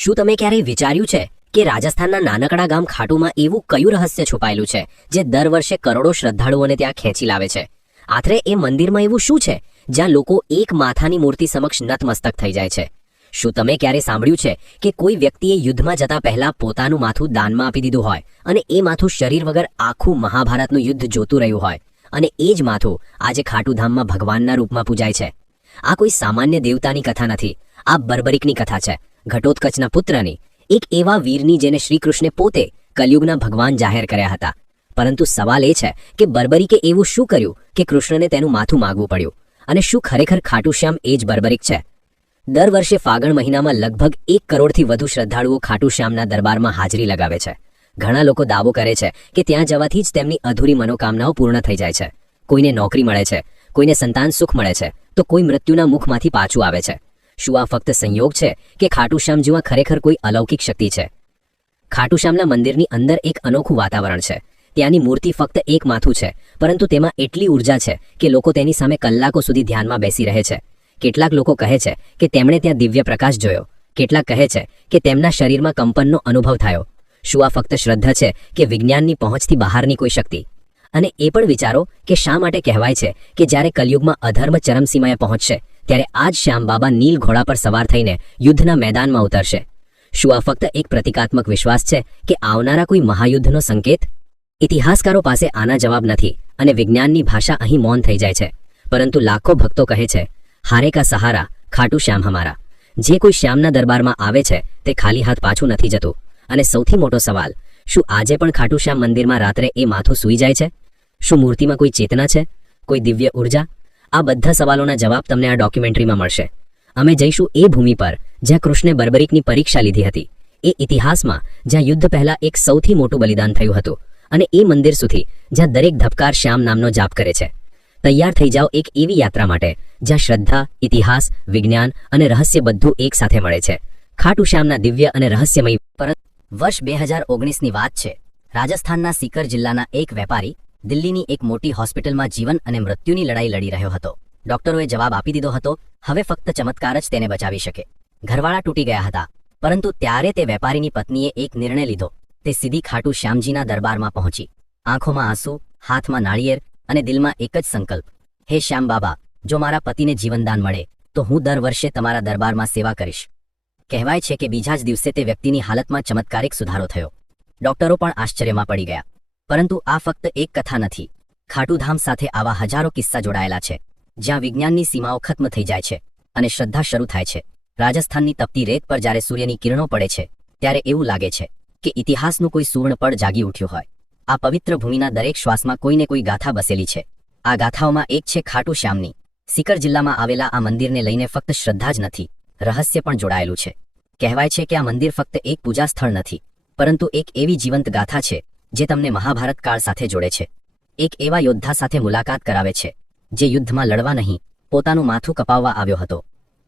શું તમે ક્યારેય વિચાર્યું છે કે રાજસ્થાનના નાનકડા ગામ ખાટુમાં એવું કયું રહસ્ય છુપાયેલું છે જે દર વર્ષે કરોડો શ્રદ્ધાળુઓને ત્યાં ખેંચી લાવે છે? આખરે એ મંદિરમાં એવું શું છે જ્યાં લોકો એક માથાની મૂર્તિ સમક્ષ નતમસ્તક થઈ જાય છે? શું તમે ક્યારે સાંભળ્યું છે કે કોઈ વ્યક્તિએ યુદ્ધમાં જતા પહેલા પોતાનું માથું દાનમાં આપી દીધું હોય અને એ માથું શરીર વગર આખું મહાભારતનું યુદ્ધ જોતું રહ્યું હોય અને એ જ માથું આજે ખાટુધામમાં ભગવાનના રૂપમાં પૂજાય છે? આ કોઈ સામાન્ય દેવતાની કથા નથી, આ બર્બરિકની કથા છે, ઘટોત્કચના પુત્રની, એક એવા વીરની જેને શ્રીકૃષ્ણે પોતે કલયુગના ભગવાન જાહેર કર્યા હતા. પરંતુ સવાલ એ છે કે બર્બરિકે એવું શું કર્યું કે કૃષ્ણને તેનું માથું માગવું પડ્યું? અને શું ખરેખર ખાટુશ્યામ એ જ બર્બરિક છે? દર વર્ષે ફાગણ મહિનામાં લગભગ 1 કરોડથી વધુ શ્રદ્ધાળુઓ ખાટુશ્યામના દરબારમાં હાજરી લગાવે છે. ઘણા લોકો દાવો કરે છે કે ત્યાં જવાથી જ તેમની અધૂરી મનોકામનાઓ પૂર્ણ થઈ જાય છે. કોઈને નોકરી મળે છે, કોઈને સંતાન સુખ મળે છે, તો કોઈ મૃત્યુના મુખમાંથી પાછું આવે છે. શું આ ફક્ત સંયોગ છે કે ખાટુશ્યામ જેવા ખરેખર કોઈ અલૌકિક શક્તિ છે? ખાટુશ્યામના મંદિરની અંદર એક અનોખું વાતાવરણ છે. ત્યાંની મૂર્તિ ફક્ત એક માથું છે, પરંતુ તેમાં એટલી ઉર્જા છે કે લોકો તેની સામે કલાકો સુધી ધ્યાનમાં બેસી રહે છે. કેટલાક લોકો કહે છે કે તેમણે ત્યાં દિવ્ય પ્રકાશ જોયો, કેટલાક કહે છે કે તેમના શરીરમાં કંપનનો અનુભવ થયો. શું આ ફક્ત શ્રદ્ધા છે કે વિજ્ઞાનની પહોંચથી બહારની કોઈ શક્તિ? અને એ પણ વિચારો કે શા માટે કહેવાય છે કે જ્યારે કલયુગમાં અધર્મ ચરમસીમાએ પહોંચશે ત્યારે આજ શ્યામ બાબા નીલ ઘોડા પર સવાર થઈને યુદ્ધના મેદાનમાં ઉતરશે? શું આ ફક્ત એક પ્રતિકાત્મક વિશ્વાસ છે કે આવનારા કોઈ મહાયુદ્ધનો સંકેત? ઇતિહાસકારો પાસે આના જવાબ નથી અને વિજ્ઞાનની ભાષા અહીં મૌન થઈ જાય છે. પરંતુ લાખો ભક્તો કહે છે, હારે કા સહારા ખાટુ શ્યામ હમારા. જે કોઈ શ્યામના દરબારમાં આવે છે તે ખાલી હાથ પાછું નથી જતું. અને સૌથી મોટો સવાલ, શું આજે પણ ખાટુ શ્યામ મંદિરમાં રાત્રે એ માથું સૂઈ જાય છે? શું મૂર્તિમાં કોઈ ચેતના છે, કોઈ દિવ્ય ઉર્જા? આ બધા સવાલોના જવાબ તમને આ ડોક્યુમેન્ટરીમાં મળશે. અમે જઈશું એ ભૂમિ પર જ્યાં કૃષ્ણે બર્બરિકની પરીક્ષા લીધી હતી, એ ઇતિહાસમાં જ્યાં યુદ્ધ પહેલા એક સૌથી મોટું બલિદાન થયું હતું, અને એ મંદિર સુધી જ્યાં દરેક ધબકાર શ્યામ નામનો જાપ કરે છે. તૈયાર થઈ જાઓ એક એવી યાત્રા માટે જ્યાં શ્રદ્ધા, ઇતિહાસ, વિજ્ઞાન અને રહસ્ય બધું એક સાથે મળે છે. ખાટુ શ્યામના દિવ્ય અને રહસ્યમય. પરંતુ વર્ષ 2019ની વાત છે. રાજસ્થાનના સીકર જિલ્લાના એક વેપારી દિલ્હીની એક મોટી હોસ્પિટલમાં જીવન અને મૃત્યુની લડાઈ લડી રહ્યો હતો. ડોક્ટરોએ જવાબ આપી દીધો હતો, હવે ફક્ત ચમત્કાર જ તેને બચાવી શકે. ઘરવાળા તૂટી ગયા હતા, પરંતુ ત્યારે તે વેપારીની પત્નીએ એક નિર્ણય લીધો. તે સીધી ખાટુ શ્યામજીના દરબારમાં પહોંચી. આંખોમાં આંસુ, હાથમાં નાળિયેર અને દિલમાં એક જ સંકલ્પ, હે શ્યામ બાબા, જો મારા પતિને જીવનદાન મળે તો હું દર વર્ષે તમારા દરબારમાં સેવા કરીશ. કહેવાય છે કે બીજા જ દિવસે તે વ્યક્તિની હાલતમાં ચમત્કારિક સુધારો થયો. ડોક્ટરો પણ આશ્ચર્યમાં પડી ગયા. પરંતુ આ ફક્ત એક કથા નથી. ખાટુધામ સાથે આવા હજારો કિસ્સા જોડાયેલા છે જ્યાં વિજ્ઞાનની સીમાઓ ખત્મ થઈ જાય છે અને શ્રદ્ધા શરૂ થાય છે. રાજસ્થાનની તપતી રેત પર જ્યારે સૂર્યની કિરણો પડે છે ત્યારે એવું લાગે છે કે ઇતિહાસનું કોઈ સુવર્ણ પળ જાગી ઉઠ્યું હોય. આ પવિત્ર ભૂમિના દરેક શ્વાસમાં કોઈને કોઈ ગાથા બસેલી છે. આ ગાથાઓમાં એક છે ખાટુ શ્યામની. સીકર જિલ્લામાં આવેલા આ મંદિરને લઈને ફક્ત શ્રદ્ધા જ નથી, રહસ્ય પણ જોડાયેલું છે. કહેવાય છે કે આ મંદિર ફક્ત એક પૂજા સ્થળ નથી, પરંતુ એક એવી જીવંત ગાથા છે જે તમને મહાભારત કાળ સાથે જોડે છે. એક એવા યોદ્ધા સાથે મુલાકાત કરાવે છે જે યુદ્ધમાં લડવા નહીં, પોતાનું માથું કપાવવા આવ્યો હતો.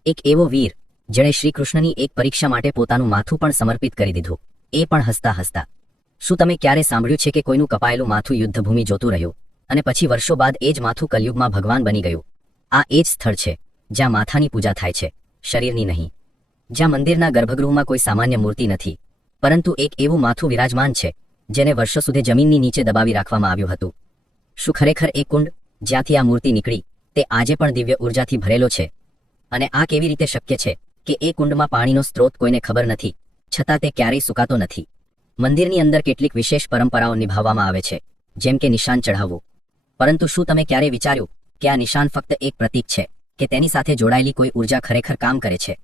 એક એવો વીર જેણે શ્રીકૃષ્ણની એક પરીક્ષા માટે પોતાનું માથું પણ સમર્પિત કરી દીધું, એ પણ હસતા હસતા. શું તમે ક્યારે સાંભળ્યું છે કે કોઈનું કપાયેલું માથું યુદ્ધભૂમિ જોતું રહ્યું અને પછી વર્ષો બાદ એ જ માથું કલયુગમાં ભગવાન બની ગયું? આ એ જ સ્થળ છે જ્યાં માથાની પૂજા થાય છે, શરીરની નહીં. જ્યાં મંદિરના ગર્ભગૃહમાં કોઈ સામાન્ય મૂર્તિ નથી, પરંતુ એક એવું માથું વિરાજમાન છે જેને વર્ષો સુધી જમીનની નીચે દબાવી રાખવામાં આવ્યું હતું. શું ખરેખર એ કુંડ જ્યાંથી આ મૂર્તિ નીકળી તે આજે પણ દિવ્ય ઉર્જાથી ભરેલો છે? અને આ કેવી રીતે શક્ય છે કે એ કુંડમાં પાણીનો સ્ત્રોત કોઈને ખબર નથી, છતાં તે ક્યારેય સુકાતો નથી? મંદિરની અંદર કેટલીક વિશેષ પરંપરાઓ નિભાવવામાં આવે છે, જેમ કે નિશાન ચઢાવવું. પરંતુ શું તમે ક્યારે વિચાર્યું કે આ નિશાન ફક્ત એક પ્રતીક છે કે તેની સાથે જોડાયેલી કોઈ ઉર્જા ખરેખર કામ કરે છે?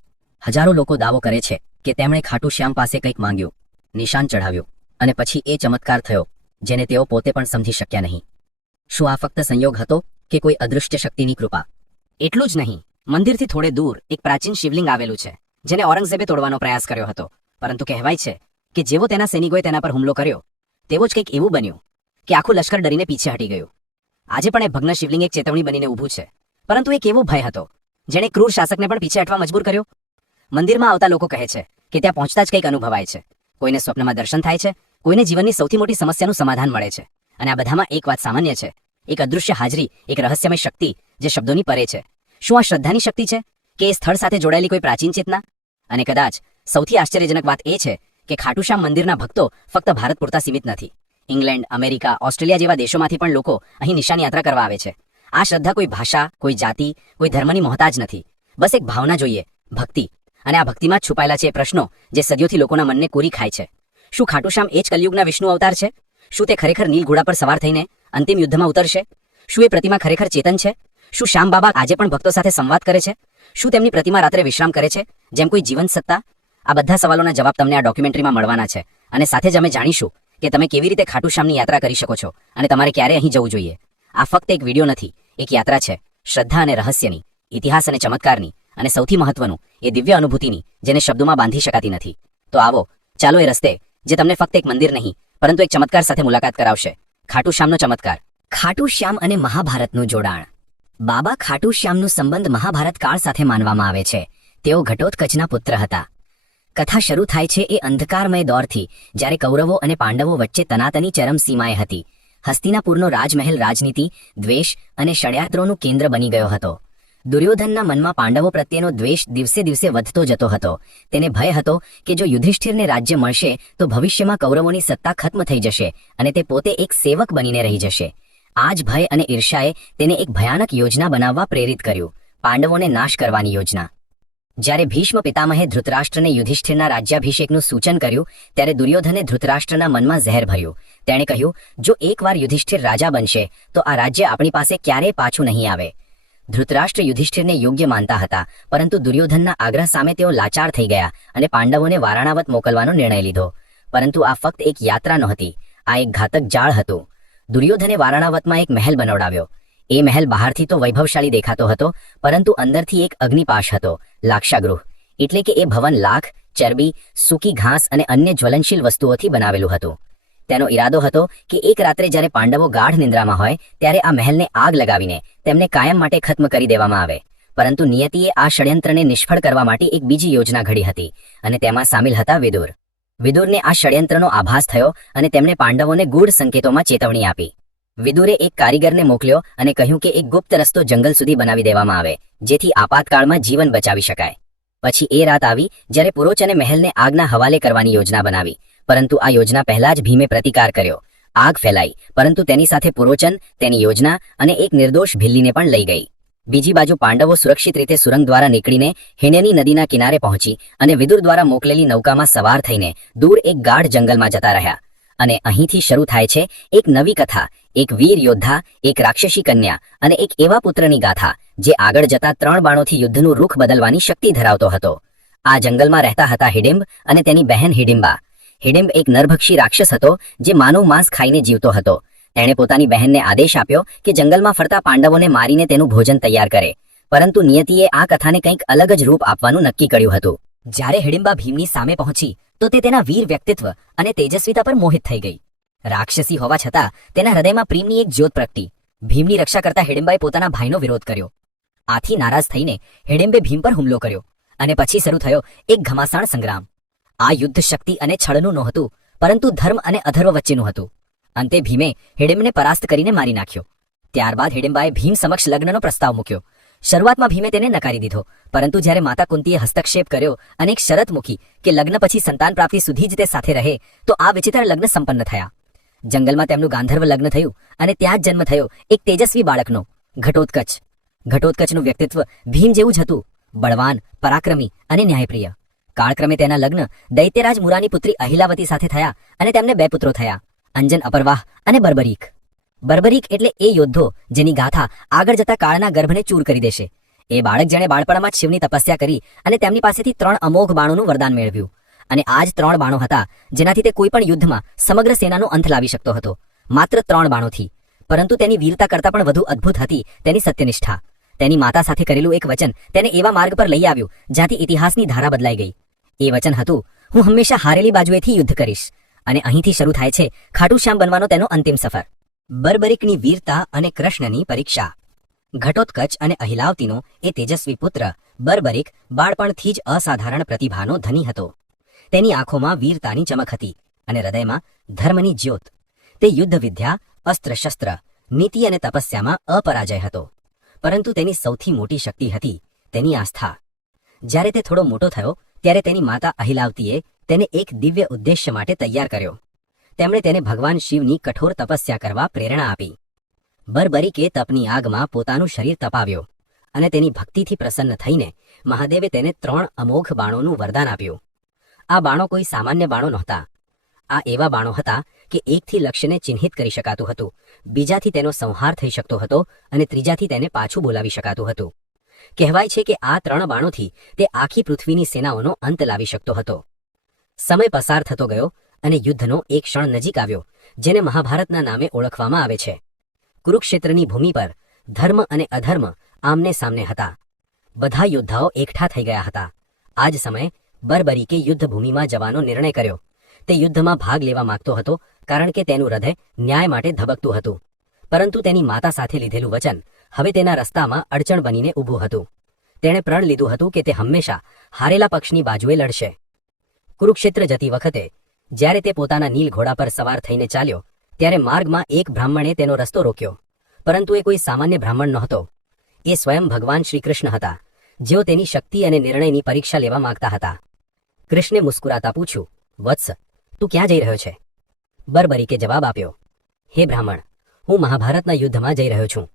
હજારો લોકો દાવો કરે છે કે તેમણે ખાટુ શ્યામ પાસે કંઈક માંગ્યું, નિશાન ચઢાવ્યું, અને પછી એ ચમત્કાર થયો જેને તેઓ પોતે પણ સમજી શક્યા નહીં. શું આ ફક્ત સંયોગ હતો કે કોઈ અદૃશ્ય શક્તિની કૃપા? એટલું જ નહીં, મંદિરથી થોડે દૂર એક પ્રાચીન શિવલિંગ આવેલું છે જેને ઔરંગઝેબે તોડવાનો પ્રયાસ કર્યો હતો. પરંતુ કહેવાય છે કે જેવો તેના સૈનિકોએ તેના પર હુમલો કર્યો તેવો જ કંઈક એવું બન્યું કે આખું લશ્કર ડરીને પીછે હટી ગયું. આજે પણ એ ભગ્ન શિવલિંગ એક ચેતવણી બનીને ઊભું છે, પરંતુ એક એવો ભય હતો જેણે ક્રૂર શાસકને પણ પીછે હટવા મજબૂર કર્યો. મંદિરમાં આવતા લોકો કહે છે કે ત્યાં પહોંચતા જ કંઈક અનુભવાય છે. કોઈને સ્વપ્નમાં દર્શન થાય છે, કોઈને જીવનની સૌથી મોટી સમસ્યાનું સમાધાન મળે છે. અને આ બધામાં એક વાત સામાન્ય છે, એક અદૃશ્ય હાજરી, એક રહસ્યમય શક્તિ જે શબ્દોની પરે છે. શું આ શ્રદ્ધાની શક્તિ છે કે એ સ્થળ સાથે જોડાયેલી કોઈ પ્રાચીન ચેતના? અને કદાચ સૌથી આશ્ચર્યજનક વાત એ છે કે ખાટુ શ્યામ મંદિરના ભક્તો ફક્ત ભારત પૂરતા સીમિત નથી. ઇંગ્લેન્ડ, અમેરિકા, ઓસ્ટ્રેલિયા જેવા દેશોમાંથી પણ લોકો અહીં નિશાન યાત્રા કરવા આવે છે. આ શ્રદ્ધા કોઈ ભાષા, કોઈ જાતિ, કોઈ ધર્મની મોહતાજ નથી. બસ એક ભાવના જોઈએ, ભક્તિ. અને આ ભક્તિમાં જ છુપાયેલા છે એ પ્રશ્નો જે સદીઓથી લોકોના મનને કોરી ખાય છે. શું ખાટુ શ્યામ એ જ કલયુગના વિષ્ણુ અવતાર છે? શું તે ખરેખર નીલ ઘોડા પર સવાર થઈને અંતિમ યુદ્ધમાં ઉતરશે? શું એ પ્રતિમા ખરેખર ચેતન છે? શું શ્યામ બાબા આજે પણ ભક્તો સાથે સંવાદ કરે છે? શું તેમની પ્રતિમા રાત્રે વિશ્રામ કરે છે જેમ કોઈ જીવંત સત્તા? આ બધા સવાલોના જવાબ તમને આ ડોક્યુમેન્ટરીમાં મળવાના છે. અને સાથે જ અમે જાણીશું કે તમે કેવી રીતે ખાટુ શ્યામની યાત્રા કરી શકો છો અને તમારે ક્યારે અહીં જવું જોઈએ. આ ફક્ત એક વિડીયો નથી, એક યાત્રા છે, શ્રદ્ધા અને રહસ્યની, ઇતિહાસ અને ચમત્કારની, અને સૌથી મહત્વનું એ દિવ્ય અનુભૂતિની જેને શબ્દોમાં બાંધી શકાતી નથી. તો આવો, ચાલો એ રસ્તે જે તમને ફક્ત એક મંદિર નહીં પરંતુ એક ચમત્કાર સાથે મુલાકાત કરાવશે. ખાટુ શ્યામનો ચમત્કાર. ખાટુ શ્યામ અને મહાભારતનું જોડાણ. બાબા ખાટુ શ્યામનો સંબંધ મહાભારત કાળ સાથે માનવામાં આવે છે. તેઓ ઘટોત્કચના પુત્ર હતા. કથા શરૂ થાય છે એ અંધકારમય દોરથી, જ્યારે કૌરવો અને પાંડવો વચ્ચે તનાતની ચરમ સીમાએ હતી. હસ્તિનાપુરનો રાજમહેલ રાજનીતિ, દ્વેષ અને ષડયંત્રોનું કેન્દ્ર બની ગયો હતો. દુર્યોધનના મનમાં પાંડવો પ્રત્યેનો દ્વેષ દિવસે દિવસે વધતો જતો હતો. તેને ભય હતો કે જો યુધિષ્ઠિરને રાજ્ય મળશે તો ભવિષ્યમાં કૌરવોની સત્તા ખત્મ થઈ જશે અને તે પોતે એક સેવક બનીને રહી જશે. આ જ ભય અને ઈર્ષાએ તેને એક ભયાનક યોજના બનાવવા પ્રેરિત કર્યું, પાંડવોને નાશ કરવાની યોજના. જ્યારે ભીષ્મ પિતામહે ધૃતરાષ્ટ્રને યુધિષ્ઠિરના રાજ્યાભિષેકનું સૂચન કર્યું ત્યારે દુર્યોધને ધૃતરાષ્ટ્રના મનમાં ઝેર ભર્યું. તેણે કહ્યું, જો એકવાર યુધિષ્ઠિર રાજા બનશે તો આ રાજ્ય આપણી પાસે ક્યારેય પાછું નહીં આવે. ધૃતરાષ્ટ્ર યુધિષ્ઠિરને યોગ્ય માનતા હતા, પરંતુ દુર્યોધનના આગ્રહ સામે તેઓ લાચાર થઈ ગયા અને પાંડવોને વારાણાવત મોકલવાનો નિર્ણય લીધો. પરંતુ આ ફક્ત એક યાત્રા નહોતી, આ એક ઘાતક જાળ હતું. દુર્યોધને વારાણાવતમાં એક મહેલ બનાવડાવ્યો. એ મહેલ બહારથી તો વૈભવશાળી દેખાતો હતો, પરંતુ અંદરથી એક અગ્નિપાશ હતો, લાક્ષાગૃહ. એટલે કે એ ભવન લાખ, ચરબી, સૂકી ઘાસ અને અન્ય જ્વલનશીલ વસ્તુઓથી બનાવેલું હતું. તેનો ઈરાદો હતો કે એક રાત્રે જ્યારે પાંડવો ગાઢ નિંદ્રામાં હોય ત્યારે આ મહેલને આગ લગાવીને તેમને કાયમ માટે ખત્મ કરી દેવામાં આવે. પરંતુ નિયતિએ આ ષડયંત્રને નિષ્ફળ કરવા માટે એક બીજી યોજના ઘડી હતી, અને તેમાં સામેલ હતા વિદુર. વિદુરને આ ષડયંત્રનો આભાસ થયો અને તેમણે પાંડવોને ગૂઢ સંકેતોમાં ચેતવણી આપી. વિદુરે એક કારીગરને મોકલ્યો અને કહ્યું કે એક ગુપ્ત રસ્તો જંગલ સુધી બનાવી દેવામાં આવે, જેથી આપાતકાળમાં જીવન બચાવી શકાય. પછી એ રાત આવી જ્યારે પુરોચને મહેલને આગના હવાલે કરવાની યોજના બનાવી. પરંતુ આ યોજના પહેલા જ ભીમે પ્રતિકાર કર્યો. આગ ફેલાઈ, પરંતુ તેની સાથે પુરોચન, તેની યોજના અને એક નિર્દોષ ભિલ્લીને પણ લઈ ગઈ. બીજી બાજુ પાંડવો સુરક્ષિત રીતે સુરંગ દ્વારા નીકળીને હિણ્યની નદીના કિનારે પહોંચી અને વિદુર દ્વારા મોકલેલી નૌકામાં સવાર થઈને દૂર એક ગાઢ જંગલમાં જતા રહ્યા. અને અહીંથી શરૂ થાય છે એક નવી કથા, એક વીર યોદ્ધા, એક રાક્ષસી કન્યા અને એક એવા પુત્રની ગાથા જે આગળ જતા 3 બાણોથી યુદ્ધનું રૂખ બદલવાની શક્તિ ધરાવતો હતો. આ જંગલમાં રહેતા હતા હિડિંબ અને તેની બહેન હિડિંબા. હિડિંબ એક નરભક્ષી રાક્ષસ હતો જે માનવ માંસ ખાઈને જીવતો હતો. તેણે પોતાની બહેનને આદેશ આપ્યો કે જંગલમાં ફરતા પાંડવોને મારીને તેનું ભોજન તૈયાર કરે. પરંતુ નિયતિએ આ કથાને કંઈક અલગ જ રૂપ આપવાનું નક્કી કર્યું હતું. જ્યારે હિડિંબા ભીમની સામે પહોંચી તો તે તેના વીર વ્યક્તિત્વ અને તેજસ્વીતા પર મોહિત થઈ ગઈ. રાક્ષસી હોવા છતાં તેના હૃદયમાં પ્રેમની એક જ્યોત પ્રગટી. ભીમની રક્ષા કરતા હિડિંબાએ પોતાના ભાઈનો વિરોધ કર્યો. આથી નારાજ થઈને હિડિંબે ભીમ પર હુમલો કર્યો અને પછી શરૂ થયો એક ઘમાસાણ સંગ્રામ. આ યુદ્ધ શક્તિ અને છળનું નહોતું, પરંતુ ધર્મ અને અધર્મ વચ્ચેનું હતું. અંતે ભીમે હિડિંબને પરાસ્ત કરીને મારી નાખ્યો. ત્યારબાદ હિડિંબાએ ભીમ સમક્ષ લગ્નનો પ્રસ્તાવ મૂક્યો. શરૂઆતમાં ભીમે તેને નકારી દીધો, પરંતુ જ્યારે માતા કુંતીએ હસ્તક્ષેપ કર્યો અને એક શરત મૂકી કે લગ્ન પછી સંતાન પ્રાપ્તિ સુધી જ તે સાથે રહે, તો આ વિચિત્ર લગ્ન સંપન્ન થયા. જંગલમાં તેમનું ગાંધર્વ લગ્ન થયું અને ત્યાં જ જન્મ થયો એક તેજસ્વી બાળકનો, ઘટોત્કચ. ઘટોત્કચનું વ્યક્તિત્વ ભીમ જેવું જ હતું, બળવાન, પરાક્રમી અને ન્યાયપ્રિય. કાળક્રમે તેના લગ્ન દૈત્યરાજ મુરાની પુત્રી અહિલાવતી સાથે થયા અને તેમને 2 પુત્રો થયા, અંજન અપરવાહ અને બર્બરીક. બર્બરીક એટલે એ યોદ્ધો જેની ગાથા આગળ જતા કાળના ગર્ભને ચૂર કરી દેશે. એ બાળક જેણે બાળપણમાં જ શિવની તપસ્યા કરી અને તેમની પાસેથી 3 અમોઘ બાણોનું વરદાન મેળવ્યું. અને આ જ 3 બાણો હતા જેનાથી તે કોઈ પણ યુદ્ધમાં સમગ્ર સેનાનો અંત લાવી શકતો હતો. માત્ર 3 બાણોથી. પરંતુ તેની વીરતા કરતાં પણ વધુ અદ્ભુત હતી તેની સત્યનિષ્ઠા. તેની માતા સાથે કરેલું એક વચન તેને એવા માર્ગ પર લઈ આવ્યું જ્યાંથી ઇતિહાસની ધારા બદલાઈ ગઈ. એ વચન હતું, હું હંમેશા હારેલી બાજુએથી યુદ્ધ કરીશ. અને અહીંથી શરૂ થાય છે ખાટુ શ્યામ બનવાનો તેનો અંતિમ સફર. બર્બરીકની વીરતા અને કૃષ્ણની પરીક્ષા. ઘટોત્કચ અને અહિલાવતીનો એ તેજસ્વી પુત્ર બર્બરીક બાળપણથી જ અસાધારણ પ્રતિભાનો ધની હતો. તેની આંખોમાં વીરતાની ચમક હતી અને હૃદયમાં ધર્મની જ્યોત. તે યુદ્ધ વિદ્યા, અસ્ત્ર શસ્ત્ર, નીતિ અને તપસ્યામાં અપરાજય હતો. પરંતુ તેની સૌથી મોટી શક્તિ હતી તેની આસ્થા. જ્યારે તે થોડો મોટો થયો ત્યારે તેની માતા અહિલાવતીએ તેને એક દિવ્ય ઉદ્દેશ્ય માટે તૈયાર કર્યો. તેમણે તેને ભગવાન શિવની કઠોર તપસ્યા કરવા પ્રેરણા આપી. બરબરીકે તપની આગમાં પોતાનું શરીર તપાવ્યો અને તેની ભક્તિથી પ્રસન્ન થઈને મહાદેવે તેને 3 અમોઘ બાણોનું વરદાન આપ્યું. આ બાણો કોઈ સામાન્ય બાણો નહોતા. આ એવા બાણો હતા કે એકથી લક્ષ્યને ચિહ્નિત કરી શકાતું હતું, બીજાથી તેનો સંહાર થઈ શકતો હતો અને ત્રીજાથી તેને પાછું બોલાવી શકાતું હતું. કહેવાય છે કે આ 3 બાણોથી તે આખી પૃથ્વીની સેનાઓનો અંત લાવી શકતો હતો. સમય પસાર થતો ગયો અને યુદ્ધનો એક ક્ષણ નજીક આવ્યો, જેને મહાભારતના નામે ઓળખવામાં આવે છે. કુરુક્ષેત્રની ભૂમિ પર ધર્મ અને અધર્મ આમને સામને હતા. બધા યોદ્ધાઓ એકઠા થઈ ગયા હતા. આ જ સમયે બરબરીકે યુદ્ધભૂમિમાં જવાનો નિર્ણય કર્યો. તે યુદ્ધમાં ભાગ લેવા માંગતો હતો કારણ કે તેનું હૃદય ન્યાય માટે ધબકતું હતું. પરંતુ તેની માતા સાથે લીધેલું વચન હવે તેના રસ્તામાં અડચણ બનીને ઊભું હતું. તેણે પ્રણ લીધું હતું કે તે હંમેશા હારેલા પક્ષની બાજુએ લડશે. કુરુક્ષેત્ર જતી વખતે જ્યારે તે પોતાના નીલ ઘોડા પર સવાર થઈને ચાલ્યો ત્યારે માર્ગમાં એક બ્રાહ્મણે તેનો રસ્તો રોક્યો. પરંતુ એ કોઈ સામાન્ય બ્રાહ્મણ નહોતો. એ સ્વયં ભગવાન શ્રીકૃષ્ણ હતા, જેઓ તેની શક્તિ અને નિર્ણયની પરીક્ષા લેવા માંગતા હતા. કૃષ્ણે મુસ્કુરાતા પૂછ્યું, વત્સ, તું ક્યાં જઈ રહ્યો છે? બરબરીકે જવાબ આપ્યો, હે બ્રાહ્મણ, હું મહાભારતના યુદ્ધમાં જઈ રહ્યો છું.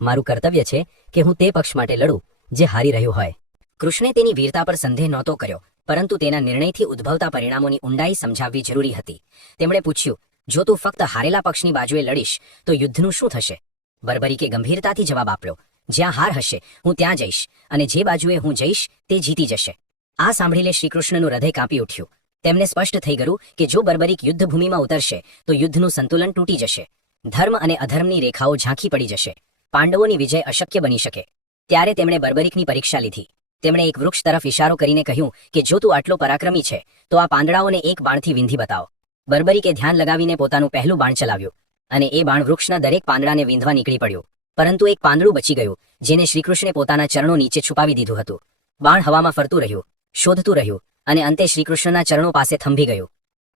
મારું કર્તવ્ય છે કે હું તે પક્ષ માટે લડું જે હારી રહ્યું હોય. કૃષ્ણે તેની વીરતા પર સંદેહ નહોતો કર્યો, પરંતુ તેના નિર્ણયથી ઉદ્ભવતા પરિણામોની ઊંડાઈ સમજાવવી જરૂરી હતી. તેમણે પૂછ્યું, જો તું ફક્ત હારેલા પક્ષની બાજુએ લડીશ તો યુદ્ધનું શું થશે? બરબરીકે ગંભીરતાથી જવાબ આપ્યો, જ્યાં હાર હશે હું ત્યાં જઈશ, અને જે બાજુએ હું જઈશ તે જીતી જશે. આ સાંભળીને શ્રીકૃષ્ણનું હૃદય કાંપી ઉઠ્યું. તેમને સ્પષ્ટ થઈ ગયું કે જો બરબરીક યુદ્ધભૂમિમાં ઉતરશે તો યુદ્ધનું સંતુલન તૂટી જશે. ધર્મ અને અધર્મની રેખાઓ ઝાંખી પડી જશે. પાંડવોની વિજય અશક્ય બની શકે. ત્યારે તેમણે બરબરીકની પરીક્ષા લીધી. તેમણે એક વૃક્ષ તરફ ઇશારો કરીને કહ્યું કે જો તું આટલો પરાક્રમી છે તો આ પાંદડાઓને એક બાણથી વીંધી બતાવ. બરબરીકે ધ્યાન લગાવીને પોતાનું પહેલું બાણ ચલાવ્યું અને એ બાણ વૃક્ષના દરેક પાંદડાને વીંધવા નીકળી પડ્યું. પરંતુ એક પાંદડું બચી ગયું, જેને શ્રીકૃષ્ણે પોતાના ચરણો નીચે છુપાવી દીધું હતું. બાણ હવામાં ફરતું રહ્યું, શોધતું રહ્યું અને અંતે શ્રીકૃષ્ણના ચરણો પાસે થંભી ગયું.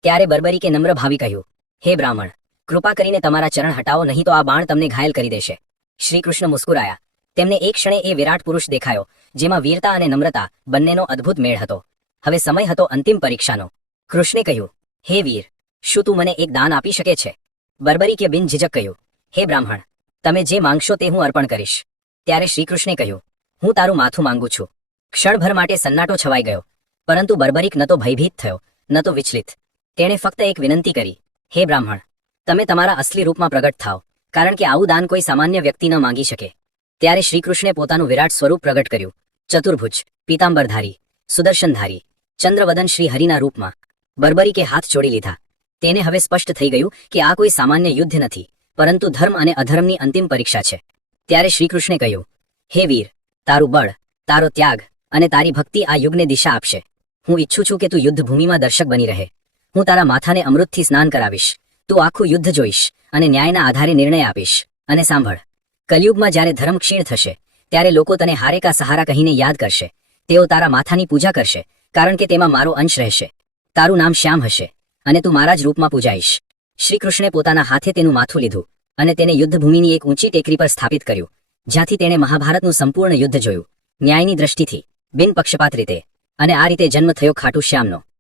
ત્યારે બરબરીકે નમ્ર ભાવી કહ્યું, હે બ્રાહ્મણ, કૃપા કરીને તમારા ચરણ હટાવો, નહીં તો આ બાણ તમને ઘાયલ કરી દેશે. શ્રીકૃષ્ણ મુસ્કુરાયા. તેમને એક ક્ષણે એ વિરાટ પુરુષ દેખાયો, જેમાં વીરતા અને નમ્રતા બંનેનો અદ્ભુત મેળ હતો. હવે સમય હતો અંતિમ પરીક્ષાનો. કૃષ્ણે કહ્યું, હે વીર, શું તું મને એક દાન આપી શકે છે? બરબરીકે બિનઝિજક કહ્યું, હે બ્રાહ્મણ, તમે જે માંગશો તે હું અર્પણ કરીશ. ત્યારે શ્રીકૃષ્ણે કહ્યું, હું તારું માથું માંગુ છું. ક્ષણભર માટે સન્નાટો છવાઈ ગયો, પરંતુ બરબરીક ન તો ભયભીત થયો ન તો વિચલિત. તેણે ફક્ત એક વિનંતી કરી, હે બ્રાહ્મણ, તમે તમારા અસલી રૂપમાં પ્રગટ થાઓ, કારણ કે આવું દાન કોઈ સામાન્ય વ્યક્તિ ન માંગી શકે. ત્યારે શ્રીકૃષ્ણે પોતાનું વિરાટ સ્વરૂપ પ્રગટ કર્યું. ચતુર્ભુજ, પીતાંબરધારી, સુદર્શનધારી, ચંદ્રવદન શ્રી હરિના રૂપમાં. બરબરીકે હાથ જોડી લીધા. તેને હવે સ્પષ્ટ થઈ ગયું કે આ કોઈ સામાન્ય યુદ્ધ નથી, પરંતુ ધર્મ અને અધર્મની અંતિમ પરીક્ષા છે. ત્યારે શ્રીકૃષ્ણે કહ્યું, હે વીર, તારું બળ, તારો ત્યાગ અને તારી ભક્તિ આ યુગને દિશા આપશે. હું ઈચ્છું છું કે તું યુદ્ધભૂમિમાં દર્શક બની રહે. હું તારા માથાને અમૃતથી સ્નાન કરાવીશ. તું આખું યુદ્ધ જોઈશ અને ન્યાયના આધારે નિર્ણય આપીશ. અને સાંભળ, કલયુગમાં જ્યારે ધર્મ ક્ષીણ થશે ત્યારે લોકો તને હારે કા સહારા કહીને યાદ કરશે. તેઓ તારા માથાની પૂજા કરશે, કારણ કે તેમાં મારો અંશ રહેશે. તારું નામ શ્યામ હશે અને તું મારા જ રૂપમાં પૂજાઈશ. શ્રીકૃષ્ણે પોતાના હાથે તેનું માથું લીધું અને તેને યુદ્ધભૂમિની એક ઊંચી ટેકરી પર સ્થાપિત કર્યું, જ્યાંથી તેણે મહાભારતનું સંપૂર્ણ યુદ્ધ જોયું, ન્યાયની દ્રષ્ટિથી, બિન પક્ષપાત રીતે. અને આ રીતે જન્મ થયો ખાટુ શ્યામનો.